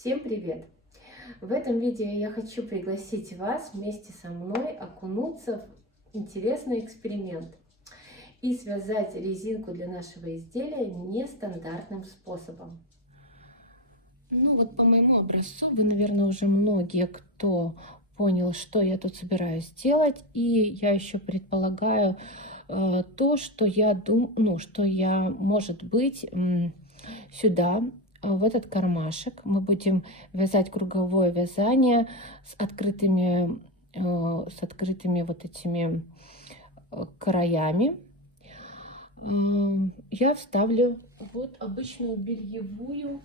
Всем привет! В этом видео я хочу пригласить вас вместе со мной окунуться в интересный эксперимент и связать резинку для нашего изделия нестандартным способом. Ну вот по моему образцу вы, наверное, уже многие, кто понял, что я тут собираюсь делать, и я еще предполагаю то, что я думаю, что я, может быть, сюда, в этот кармашек, мы будем вязать круговое вязание с открытыми вот этими краями. Я вставлю вот обычную бельевую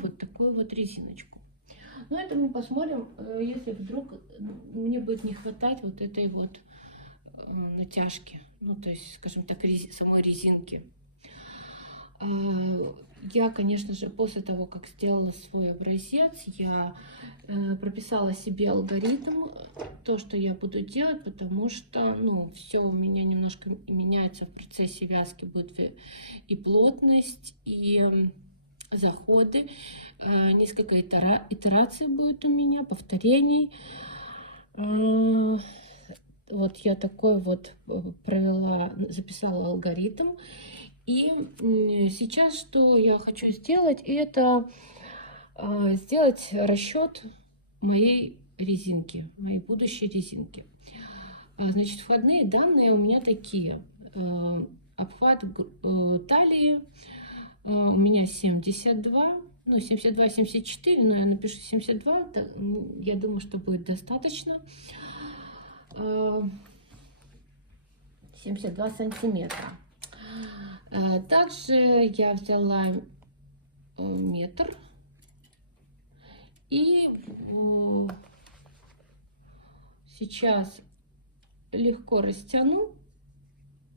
вот такую вот резиночку. Но это мы посмотрим, если вдруг мне будет не хватать вот этой вот натяжки, ну то есть, скажем так, самой резинки. Я, конечно же, после того, как сделала свой образец, я прописала себе алгоритм, то, что я буду делать, потому что, ну, все у меня немножко меняется в процессе вязки, будет и плотность, и заходы, несколько итераций будет у меня, повторений. Вот я такой вот записала алгоритм. И сейчас что я хочу сделать, это сделать расчет моей резинки, моей будущей резинки. Значит, входные данные у меня такие. Обхват талии у меня 72, ну 72-74, но я напишу 72, я думаю, что будет достаточно. 72 сантиметра. Также я взяла метр и сейчас легко растяну,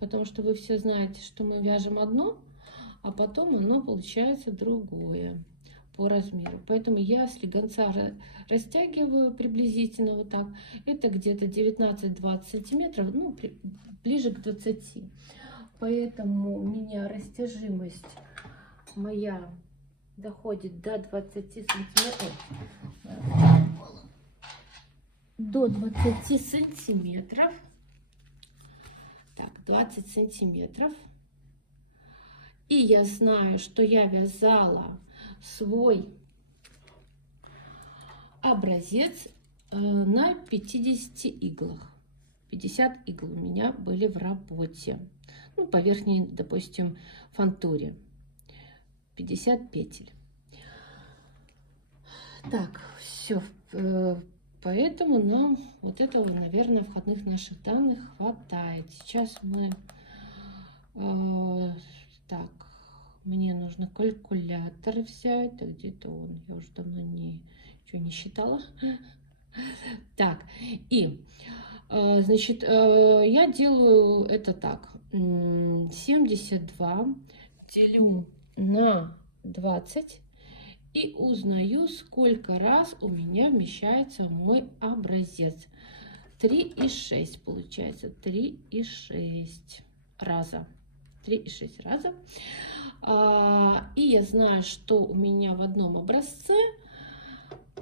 потому что вы все знаете, что мы вяжем одно, а потом оно получается другое по размеру. Поэтому я слегонца растягиваю приблизительно вот так. Это где-то 19-20 сантиметров, ну, ближе к 20. Поэтому у меня растяжимость моя доходит до 20 сантиметров. До 20 сантиметров. Так, 20 сантиметров. И я знаю, что я вязала свой образец на 50 иглах. 50 игл у меня были в работе. Ну, по верхней, допустим, фантуре. 50 петель. Так, все. Поэтому нам вот этого, наверное, входных наших данных хватает. Сейчас мы... так, мне нужно калькулятор взять. Да где-то он, я уже давно ничего не считала. Так, и... Значит, я делаю это так. 72 делю на 20 и узнаю, сколько раз у меня вмещается мой образец. 3,6 получается. 3,6 раза. 3,6 раза. И я знаю, что у меня в одном образце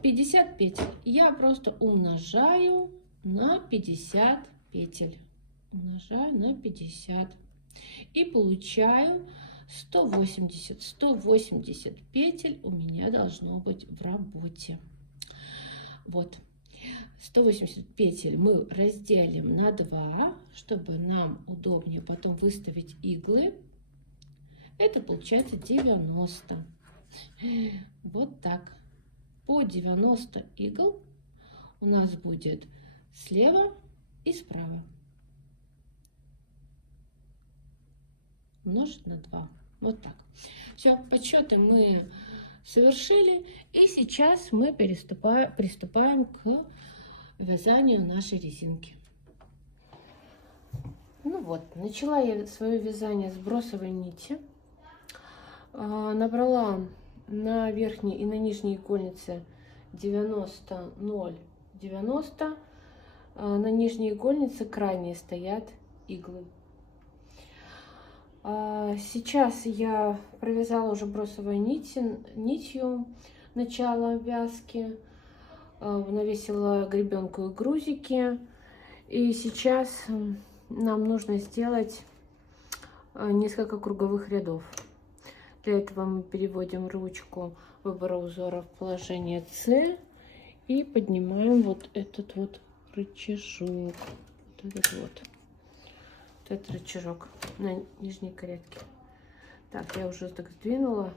50 петель. Я просто умножаю на 50 петель. Умножаю на 50. И получаю 180 петель у меня должно быть в работе. Вот. 180 петель мы разделим на 2, чтобы нам удобнее потом выставить иглы. Это получается 90. Вот так. По 90 игл у нас будет слева и справа. Умножить на 2. Вот так. Все, подсчеты мы совершили. И сейчас мы приступаем к вязанию нашей резинки. Ну вот, начала я свое вязание с бросовой нити. Набрала на верхней и на нижней игольнице 90, 0, 90. На нижней игольнице крайние стоят иглы. Сейчас я провязала уже бросовой нитью начала вязки. Навесила гребенку и грузики. И сейчас нам нужно сделать несколько круговых рядов. Для этого мы переводим ручку выбора узора в положение С и поднимаем вот этот вот рычажок. Вот этот рычажок на нижней каретке. Так, я уже так сдвинула.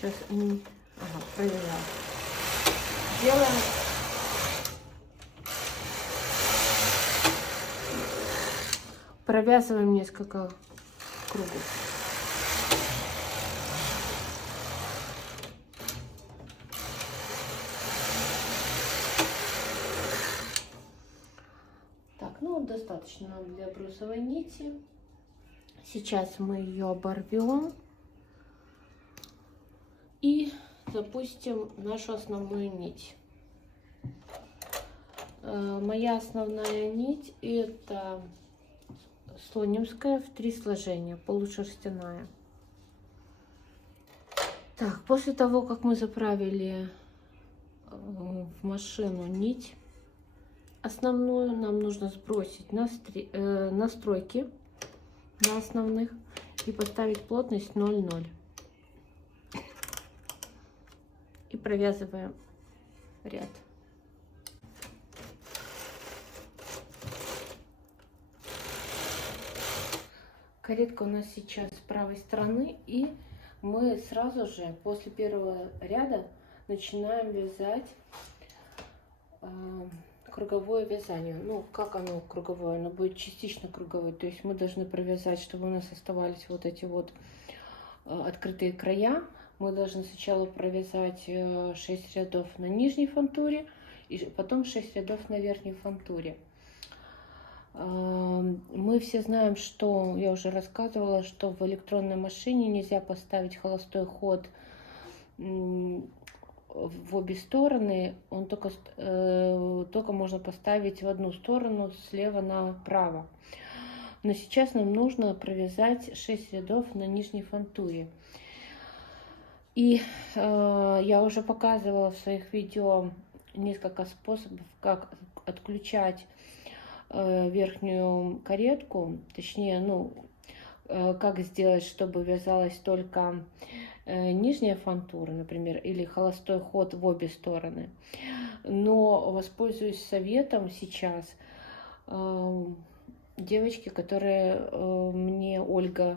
Сейчас провязала. Делаем провязываем несколько кругов. Так, ну достаточно нам для брусовой нити. Сейчас мы ее оборвем и запустим нашу основную нить. Моя основная нить это слонимская в 3 сложения, полушерстяная. Так, после того, как мы заправили в машину нить основную, нам нужно сбросить настройки на основных и поставить плотность 0,0. И провязываем ряд. Каретка у нас сейчас с правой стороны, и мы сразу же после первого ряда начинаем вязать круговое вязание. Ну, как оно круговое? Оно будет частично круговое. То есть мы должны провязать, чтобы у нас оставались вот эти вот открытые края. Мы должны сначала провязать 6 рядов на нижней фантуре, и потом 6 рядов на верхней фантуре. Мы все знаем, что я уже рассказывала, что в электронной машине нельзя поставить холостой ход в обе стороны, он только можно поставить в одну сторону, слева направо. Но сейчас нам нужно провязать 6 рядов на нижней фантуре. И я уже показывала в своих видео несколько способов, как отключать верхнюю каретку, точнее, ну, как сделать, чтобы вязалась только нижняя фантура, например, или холостой ход в обе стороны. Но воспользуюсь советом сейчас девочки, которые мне Ольга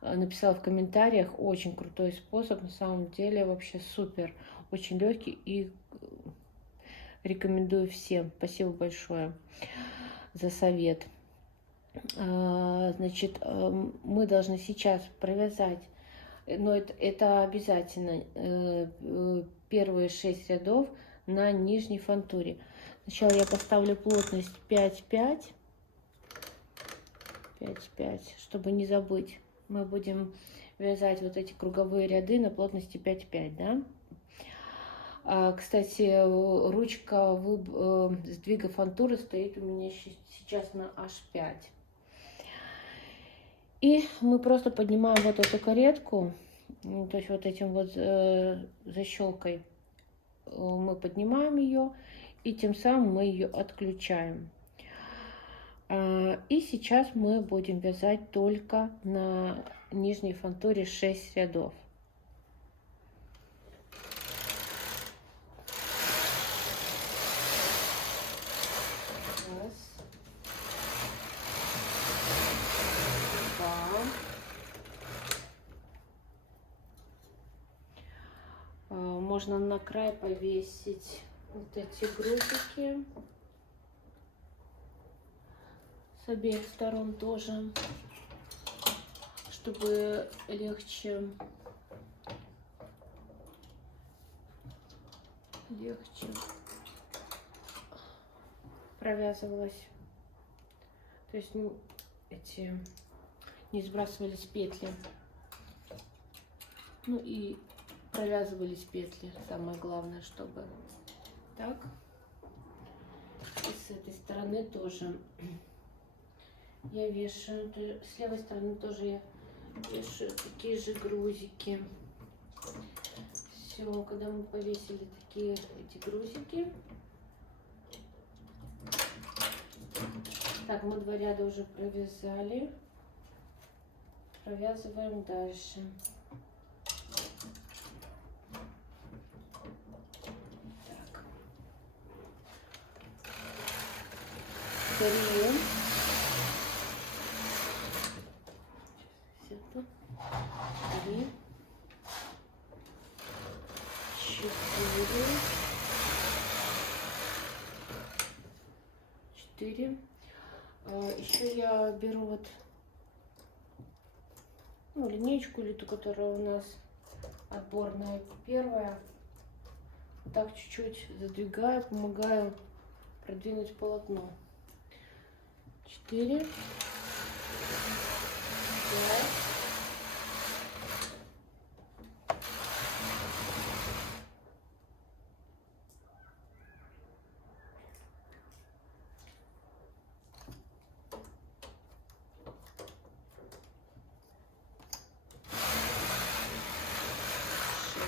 написала в комментариях. Очень крутой способ, на самом деле вообще супер, очень легкий, и рекомендую всем. Спасибо большое за совет. Значит, мы должны сейчас провязать, но это обязательно, первые 6 рядов на нижней фантуре. Сначала я поставлю плотность 5-5, чтобы не забыть. Мы будем вязать вот эти круговые ряды на плотности 5-5, да? Кстати, ручка сдвига фантуры стоит у меня сейчас на H5. И мы просто поднимаем вот эту каретку, то есть вот этим вот защелкой мы поднимаем ее, и тем самым мы ее отключаем. И сейчас мы будем вязать только на нижней фантуре 6 рядов. Можно на край повесить вот эти грузики с обеих сторон тоже, чтобы легче провязывалось, то есть не сбрасывались петли, ну и провязывались петли, самое главное, чтобы так. И с этой стороны тоже я вешаю, с левой стороны тоже я вешаю такие же грузики. максимум, когда мы повесили такие эти грузики. Так, мы 2 ряда уже провязали. Провязываем дальше. Так. 3. 3. 4. Еще я беру вот линеечку или ту, которая у нас отборная, первая. Вот так чуть-чуть задвигаю, помогаю продвинуть полотно. 4. 5.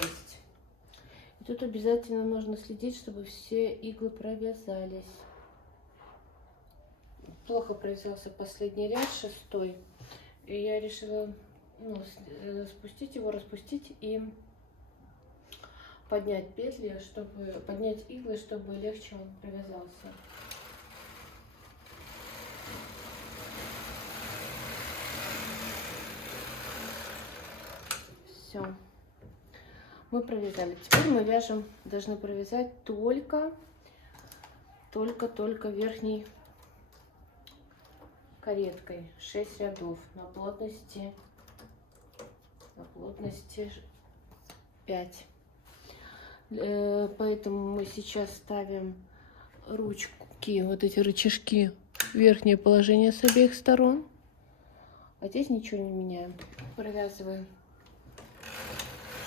6. И тут обязательно нужно следить, чтобы все иглы провязались. Плохо провязался последний ряд, 6. И я решила спустить его, распустить и поднять петли, чтобы поднять иглы, чтобы легче он провязался. Все. Мы провязали. Теперь мы вяжем, должны провязать только верхней кареткой. 6 рядов на плотности 5. Поэтому мы сейчас ставим ручки, вот эти рычажки, в верхнее положение с обеих сторон. А здесь ничего не меняем. Провязываем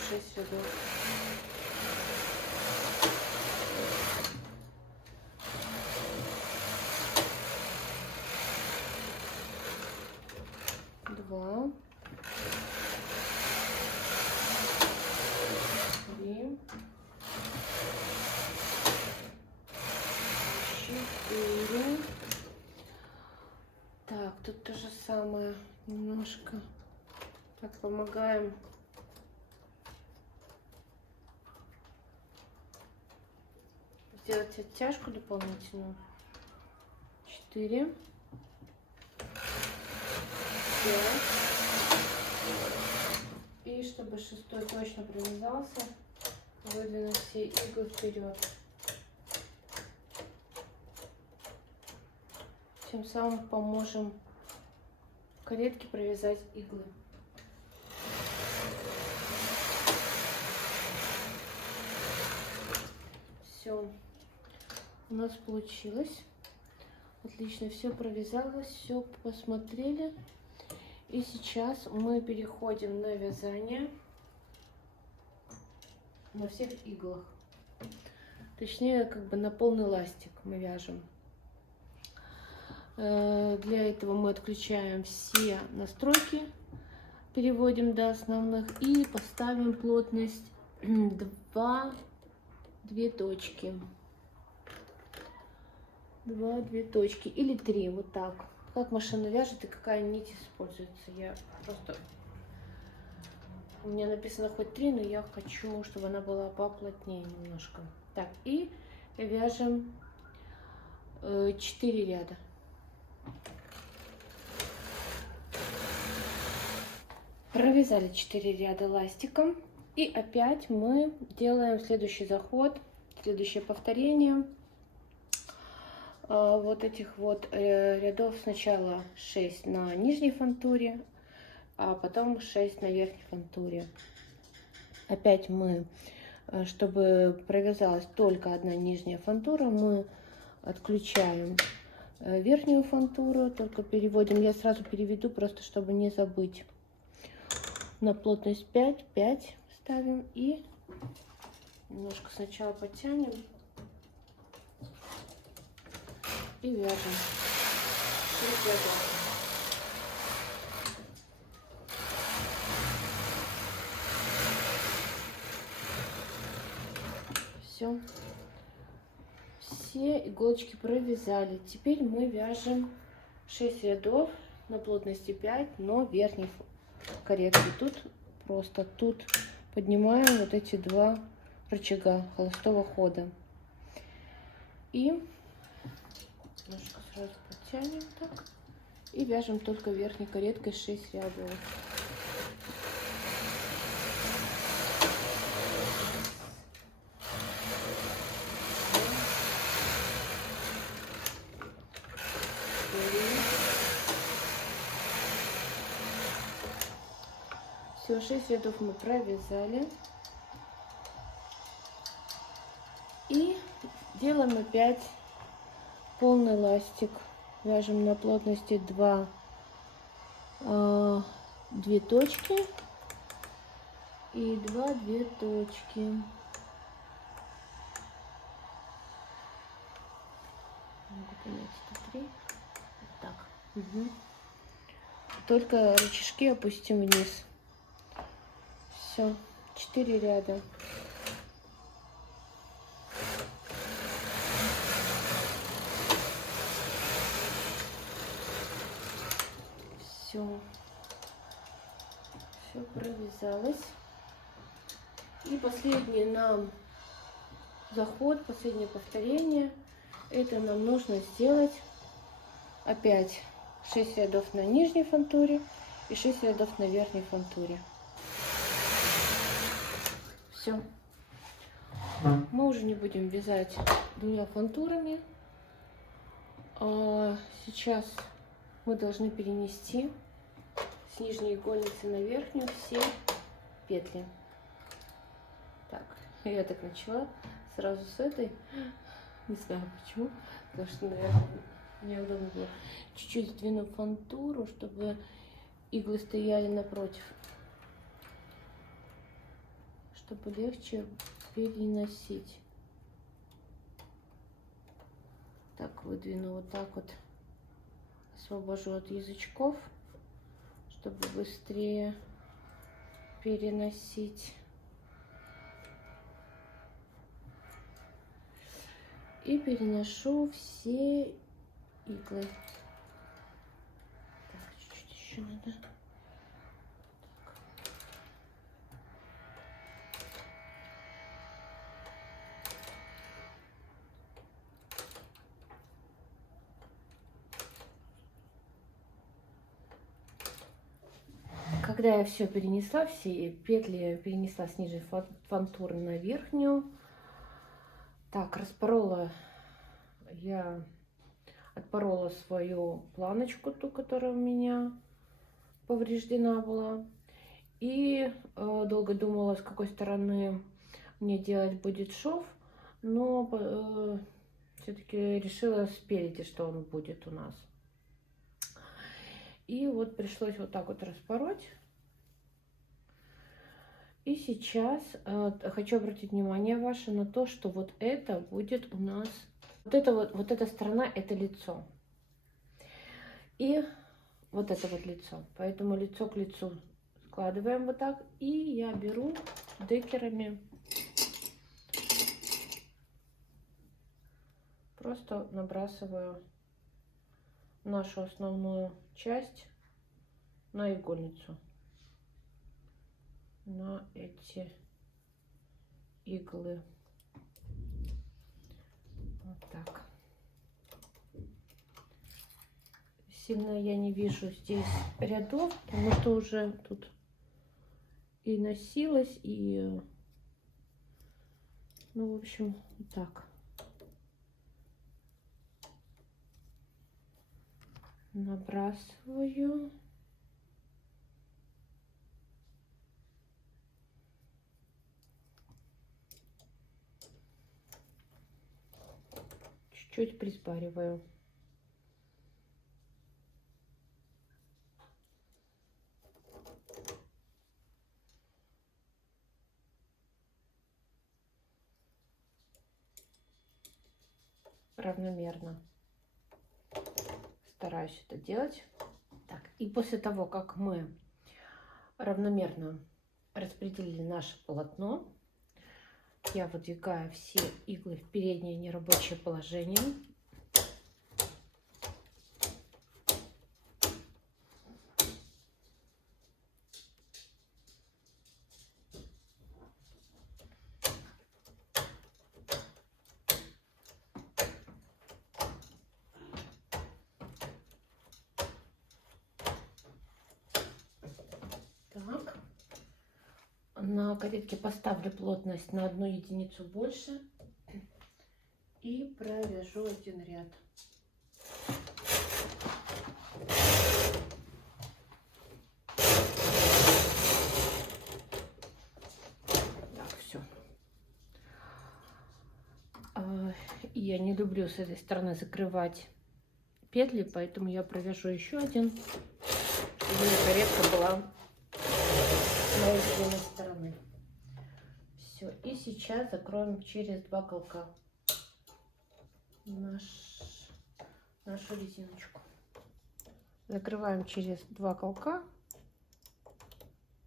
6 рядов. Два. 3. 4. Так, тут то же самое. Немножко так помогаем. Сделать оттяжку дополнительную. 4. 5. И чтобы 6 точно провязался, выдвинуть все иглы вперед. Тем самым поможем каретке провязать иглы. Все у нас получилось. Отлично, все провязалось, все посмотрели. И сейчас мы переходим на вязание на всех иглах. Точнее, как бы на полный ластик мы вяжем. Для этого мы отключаем все настройки, переводим до основных и поставим плотность 2 точки. 2 точки или 3, вот так. Как машина вяжет и какая нить используется. Я просто... У меня написано хоть 3, но я хочу, чтобы она была поплотнее немножко. Так, и вяжем 4 ряда. Провязали 4 ряда ластиком. И опять мы делаем следующий заход, следующее повторение. Вот этих вот рядов сначала 6 на нижней фантуре, а потом 6 на верхней фантуре. Опять мы, чтобы провязалась только одна нижняя фантура, мы отключаем верхнюю фантуру, только переводим. Я сразу переведу, просто чтобы не забыть. На плотность 5 ставим и немножко сначала подтянем. И вяжем. Все. Все иголочки провязали. Теперь мы вяжем 6 рядов на плотности 5, но верхней коррекции. Тут просто поднимаем вот эти два рычага холостого хода. И немножко сразу подтянем так. И вяжем только верхней кареткой 6 рядов. Все, 6 рядов мы провязали. И делаем опять полный ластик. Вяжем на плотности 2 точки и 2 точки. Могу понять, это 3. Вот так. Угу. Только рычажки опустим вниз. Все, 4 ряда. Все провязалось. И последний нам заход, последнее повторение. Это нам нужно сделать опять 6 рядов на нижней фантуре и 6 рядов на верхней фантуре. Все. Мы уже не будем вязать двумя фантурами. Сейчас мы должны перенести с нижней игольницы на верхнюю все петли. Так, я так начала сразу с этой. Не знаю почему, потому что, наверное, неудобно было. Чуть-чуть сдвину фантуру, чтобы иглы стояли напротив, чтобы легче переносить. Так, выдвину вот так вот, освобожу от язычков, чтобы быстрее переносить. И переношу все иглы. Так, чуть-чуть еще надо. Так. Когда я все перенесла, все петли перенесла с нижней фантуры на верхнюю. Так, отпорола свою планочку, ту, которая у меня повреждена была. И долго думала, с какой стороны мне делать будет шов, но все-таки решила спереди, что он будет у нас. И вот пришлось вот так вот распороть. И сейчас хочу обратить внимание ваше на то, что вот это будет у нас, вот эта сторона, это лицо. И вот это вот лицо. Поэтому лицо к лицу складываем вот так. И я беру декерами, просто набрасываю нашу основную часть на игольницу, на эти иглы. Вот так. Сильно я не вижу здесь рядов, потому что уже тут и носилась, и, ну, в общем, вот так. Набрасываю. Чуть-чуть приспариваю. Равномерно стараюсь это делать. Так, и после того, как мы равномерно распределили наше полотно, я выдвигаю все иглы в переднее нерабочее положение. Так. На калитке поставлю плотность на 1 единицу больше и провяжу один ряд. Так, все. Я не люблю с этой стороны закрывать петли, поэтому я провяжу еще один, чтобы каретка была с моей длинной стороны. Все, и сейчас закроем через 2 голка нашу резиночку. Закрываем через 2 голка,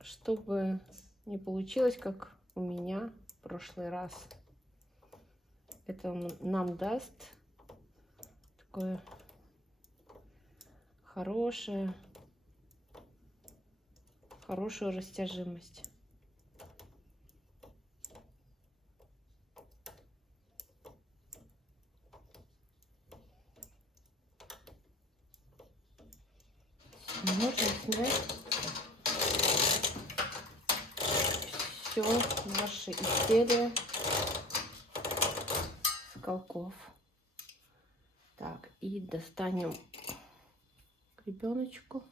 чтобы не получилось, как у меня в прошлый раз. Это нам даст такое хорошую растяжимость. Можно снять все наши изделия с голков. Так, и достанем гребеночку.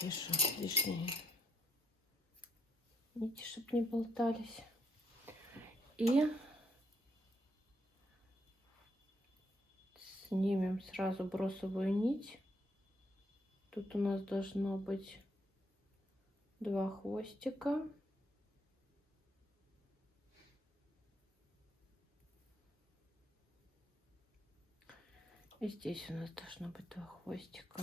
Пишу лишние нити, чтобы не болтались. И снимем сразу бросовую нить. Тут у нас должно быть 2 хвостика. И здесь у нас должно быть 2 хвостика.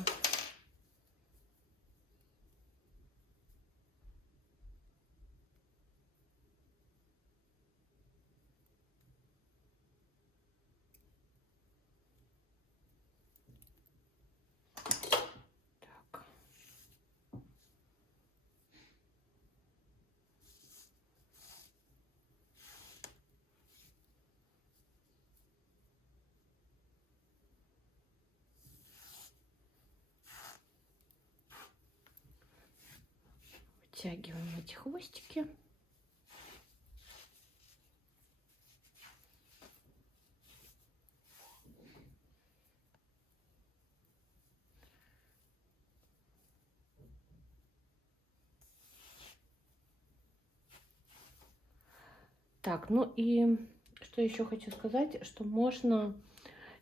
Так. Вытягиваем эти хвостики. Так, ну и что еще хочу сказать, что можно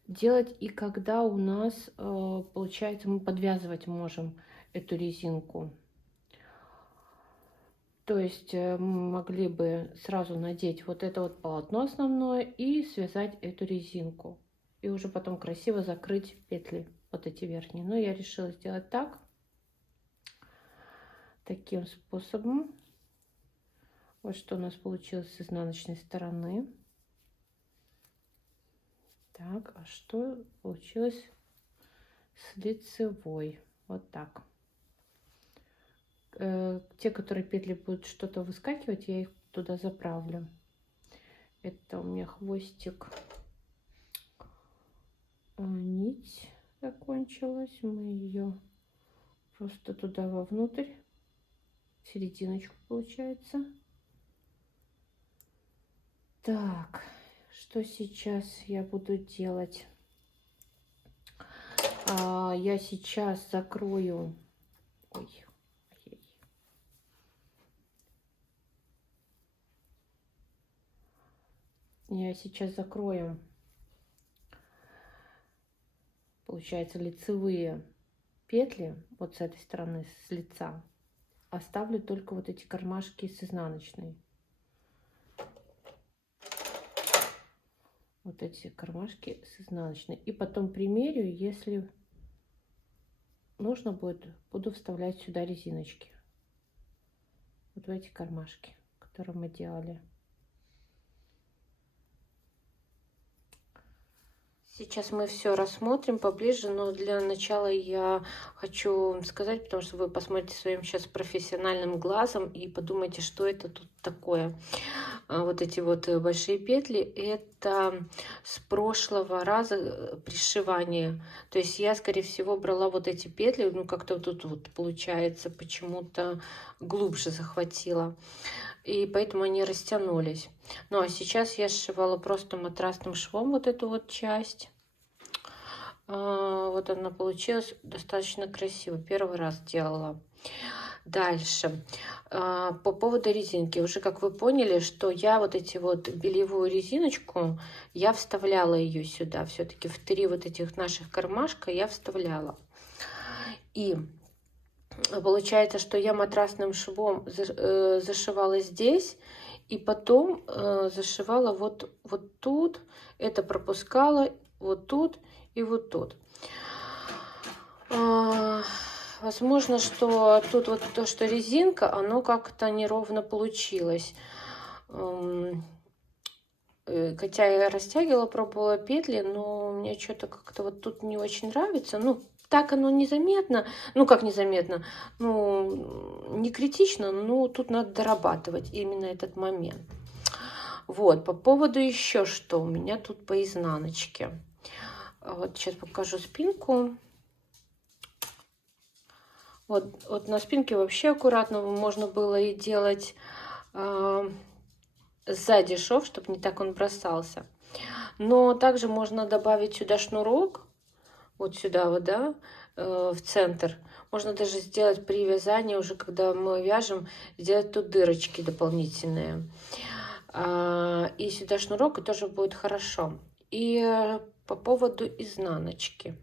делать и когда у нас, получается, мы подвязывать можем эту резинку. То есть мы могли бы сразу надеть вот это вот полотно основное и связать эту резинку. И уже потом красиво закрыть петли, вот эти верхние. Но я решила сделать таким способом. Вот что у нас получилось с изнаночной стороны. Так, а что получилось с лицевой? Вот так. Те, которые петли будут что-то выскакивать, я их туда заправлю. Это у меня хвостик. Нить закончилась. Мы ее просто туда вовнутрь, в серединочку получается. Так, что сейчас я буду делать? Я сейчас закрою... Ой. Я сейчас закрою, получается, лицевые петли вот с этой стороны, с лица. Оставлю только вот эти кармашки с изнаночной. вот эти кармашки с изнаночной. И потом примерю, если нужно будет, буду вставлять сюда резиночки. Вот в эти кармашки, которые мы делали. Сейчас мы все рассмотрим поближе, но для начала я хочу сказать, потому что вы посмотрите своим сейчас профессиональным глазом и подумайте, что это тут такое. Вот эти вот большие петли, это с прошлого раза пришивания. То есть я, скорее всего, брала вот эти петли, ну как-то тут вот получается почему-то глубже захватила. И поэтому они растянулись. Ну а сейчас я сшивала просто матрасным швом вот эту вот часть. Вот она получилась достаточно красиво. Первый раз делала. Дальше. По поводу резинки. Уже как вы поняли, что я вот эти вот бельевую резиночку, я вставляла ее сюда. Все-таки в 3 вот этих наших кармашка я вставляла. И получается, что я матрасным швом зашивала здесь, и потом зашивала вот тут, это пропускала вот тут и вот тут. Возможно, что тут вот то, что резинка, оно как-то неровно получилось. Хотя я растягивала, пробовала петли, но мне что-то как-то вот тут не очень нравится. Ну, так оно незаметно. Ну, как незаметно? Ну, не критично, но тут надо дорабатывать именно этот момент. Вот, по поводу еще что у меня тут по изнаночке. Вот сейчас покажу спинку. Вот на спинке вообще аккуратно можно было и делать сзади шов, чтобы не так он бросался. Но также можно добавить сюда шнурок, вот сюда вот, да, в центр. Можно даже сделать при вязании, уже когда мы вяжем, сделать тут дырочки дополнительные. И сюда шнурок, и тоже будет хорошо. И по поводу изнаночки.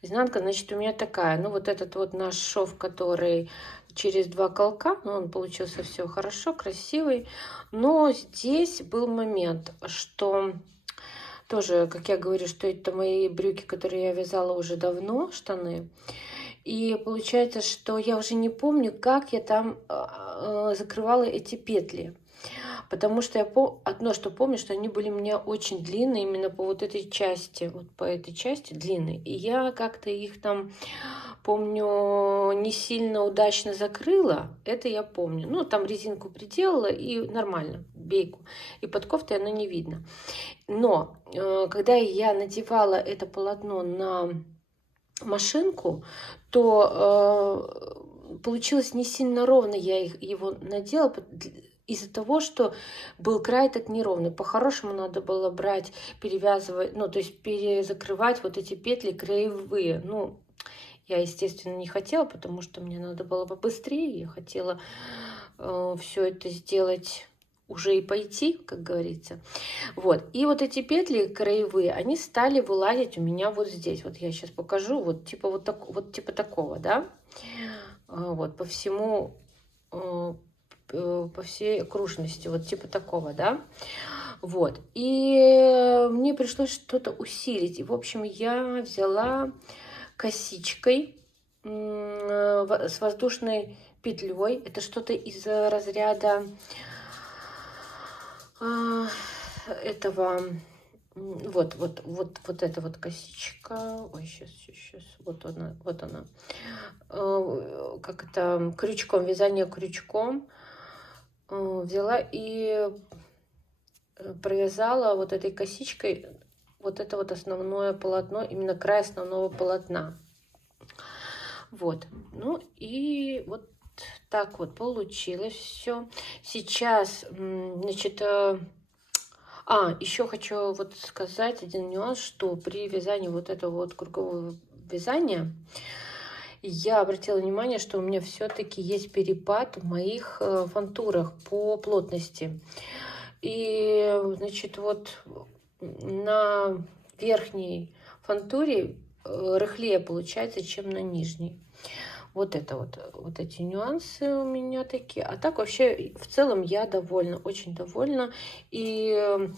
Изнанка, значит, у меня такая. Ну, вот этот вот наш шов, который через 2 колка, ну, он получился все хорошо, красивый. Но здесь был момент, что тоже, как я говорю, что это мои брюки, которые я вязала уже давно, штаны. И получается, что я уже не помню, как я там закрывала эти петли. Потому что я одно, что помню, что они были у меня очень длинные именно по вот этой части, вот по этой части длинные. И я как-то их там, помню, не сильно удачно закрыла, это я помню. Ну, там резинку приделала и нормально, бейку. И под кофтой оно не видно. Но когда я надевала это полотно на машинку, то получилось не сильно ровно, я его надела, из-за того, что был край так неровный. По-хорошему надо было брать, перевязывать, ну, то есть перезакрывать вот эти петли краевые. Ну, я, естественно, не хотела, потому что мне надо было побыстрее. Я хотела все это сделать уже и пойти, как говорится. Вот. И вот эти петли краевые, они стали вылазить у меня вот здесь. Вот я сейчас покажу. Вот типа вот, вот типа такого, да. Вот по всему... по всей окружности, вот типа такого, да, вот, и мне пришлось что-то усилить, и, в общем, я взяла косичкой с воздушной петлей, это что-то из разряда этого, вот эта вот косичка, ой, сейчас, вот она, как это, крючком, вязание крючком, взяла и провязала вот этой косичкой вот это вот основное полотно, именно край основного полотна. Вот, ну и вот так вот получилось все. Сейчас, значит, еще хочу вот сказать один нюанс, что при вязании вот этого вот кругового вязания я обратила внимание, что у меня все-таки есть перепад в моих фантурах по плотности. И, значит, вот на верхней фантуре рыхлее получается, чем на нижней. Вот это вот эти нюансы у меня такие. А так вообще в целом я довольна, очень довольна. И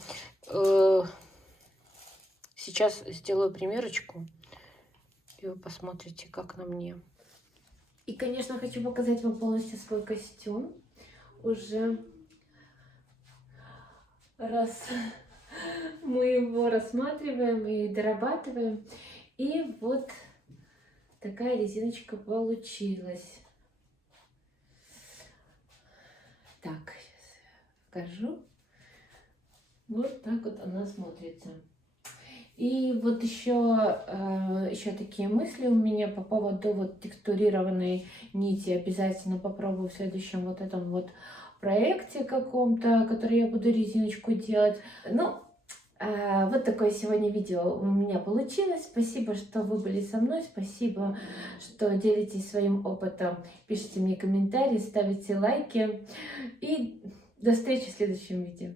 сейчас сделаю примерочку, и вы посмотрите, как на мне. И, конечно, хочу показать вам полностью свой костюм. Уже раз мы его рассматриваем и дорабатываем. И вот такая резиночка получилась. Так, сейчас покажу. Вот так вот она смотрится. И вот еще такие мысли у меня по поводу вот текстурированной нити. Обязательно попробую в следующем вот этом вот проекте каком-то, который я буду резиночку делать. Ну, вот такое сегодня видео у меня получилось. Спасибо, что вы были со мной. Спасибо, что делитесь своим опытом. Пишите мне комментарии, ставите лайки. И до встречи в следующем видео.